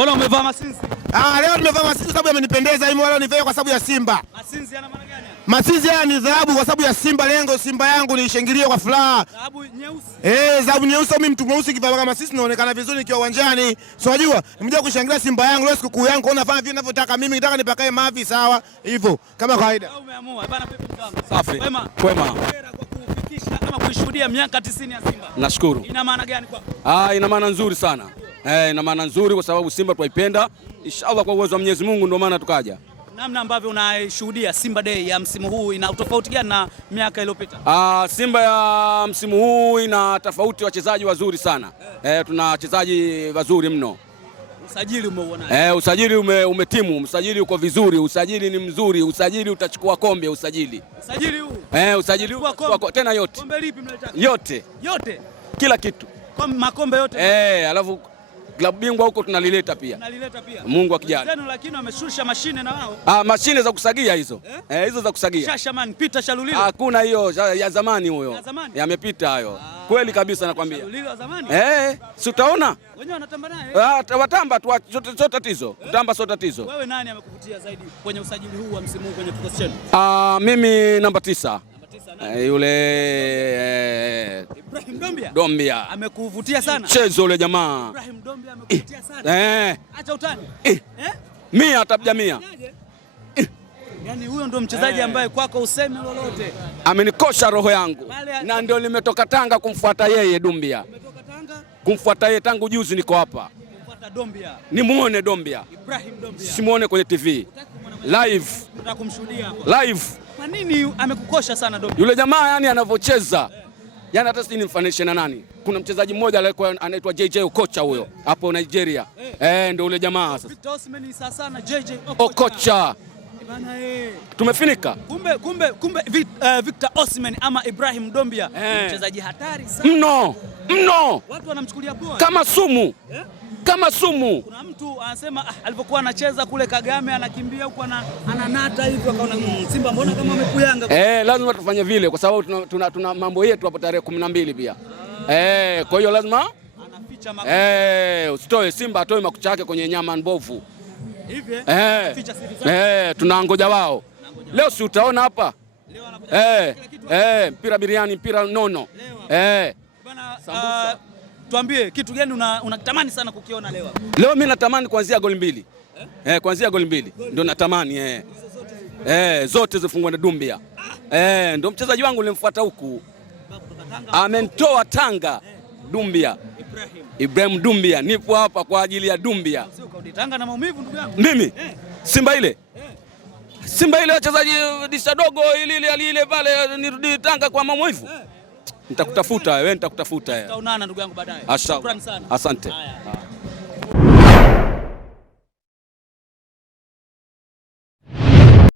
Mbona umevaa masinzi? Leo nimevaa masinzi kwa sababu yamenipendeza hivi, wala nivaa kwa sababu ya Simba. Masinzi yana maana gani? Masinzi haya ni dhahabu kwa sababu ya Simba, lengo Simba yangu niishangilie kwa furaha. Dhahabu nyeusi. Dhahabu nyeusi, mimi mtu mweusi kivaa kama masinzi naonekana vizuri nikiwa uwanjani. So unajua, nimekuja kushangilia Simba yangu leo sikukuu yangu, ona fanya vile ninavyotaka mimi, nataka nipakae mavi sawa hivyo kama kawaida. Umeamua bana pepe mtamu. Safi. Kwema. Kwema. Ama kuishuhudia miaka 90 ya Simba. Nashukuru. Ina maana gani kwako? Ina maana nzuri sana. Ina maana nzuri kwa sababu Simba tunaipenda. Inshallah kwa uwezo wa Mwenyezi Mungu ndio maana tukaja. Namna ambavyo unaishuhudia Simba Day ya msimu huu ina tofauti gani na miaka iliyopita? Simba ya msimu huu ina tofauti, wachezaji wazuri sana. Tuna wachezaji wazuri mno. Usajili umeuona? Usajili umetimu, usajili uko vizuri, usajili ni mzuri, usajili utachukua kombe usajili. Usajili huu? Usajili tena yote. Kombe lipi mnalitaka? Yote. Yote? Kila kitu. Makombe yote? Alafu klabu bingwa huko tunalileta pia. Tunalileta pia. Mungu akijali. Lakini wameshusha mashine na wao. Mashine za kusagia hizo. Hizo za kusagia. Shashaman Peter Shalulile. Hakuna hiyo ya zamani huyo. Ya zamani? Yamepita hayo. Kweli kabisa nakwambia. Shalulile wa zamani? Si utaona? Wenyewe wanatamba naye. Watamba tu, sio tatizo. Kutamba sio tatizo. Wewe nani amekuvutia zaidi kwenye usajili huu wa msimu huu kwenye kikosi chenu? Mimi namba 9. Yule Ibrahim Dombia amekuvutia sana. Mchezo ule jamaa. Ibrahim Dombia amekuvutia sana. Acha utani. Mia atabja mia. Yaani huyo ndo mchezaji ambaye kwako useme lolote. Amenikosha roho yangu. Na ndio nimetoka Tanga kumfuata yeye Dombia. Umetoka Tanga? Kumfuata yeye tangu juzi niko hapa. Kumfuata Dombia. Nimuone Dombia. Ibrahim Dombia. Simuone kwenye TV. Live. Nataka kumshuhudia hapo. Live. Kwa nini amekukosha sana Dombia? Yule jamaa yani anavyocheza. Yani hata si nimfanishe na nani. Kuna mchezaji mmoja alikuwa anaitwa JJ Okocha huyo hapo Nigeria. Ndio yule jamaa sasa. Victor Osimhen sasa na JJ Okocha. Bana Tumefinika. Kumbe Victor Osimhen ama Ibrahim Dombia mchezaji hatari sana. Mno. Watu wanamchukulia poa. Kama sumu. Kama sumu. Kuna mtu anasema alipokuwa anacheza kule Kagame anakimbia huko ananata hivyo akaona Simba mbona kama amekuyanga. Lazima tufanye vile kwa sababu tuna mambo yetu hapo tarehe 12 pia. Kwa hiyo lazima anaficha makucha. Usitoe Simba atoe makucha yake kwenye nyama mbovu. Hivi anaficha siri zake. Tunangoja wao. Leo si utaona hapa. Mpira biriani, mpira nono. Bana tuambie kitu gani unatamani sana kukiona leo? Leo mimi natamani kuanzia goli 2. Kuanzia goli 2 ndio natamani zote zifungwe na Dombia. Ndio mchezaji wangu nilimfuata huku. Amenitoa Tanga Dombia. Ibrahim Dombia, nipo hapa kwa ajili ya Dombia. Sio kaudi Tanga na maumivu ndugu yangu. Mimi Simba ile. Simba ile wachezaji disha dogo ile pale nirudi Tanga kwa maumivu. Nitakutafuta wewe, nitakutafuta. Tutaonana ndugu yangu baadaye. Shukrani sana. Asante.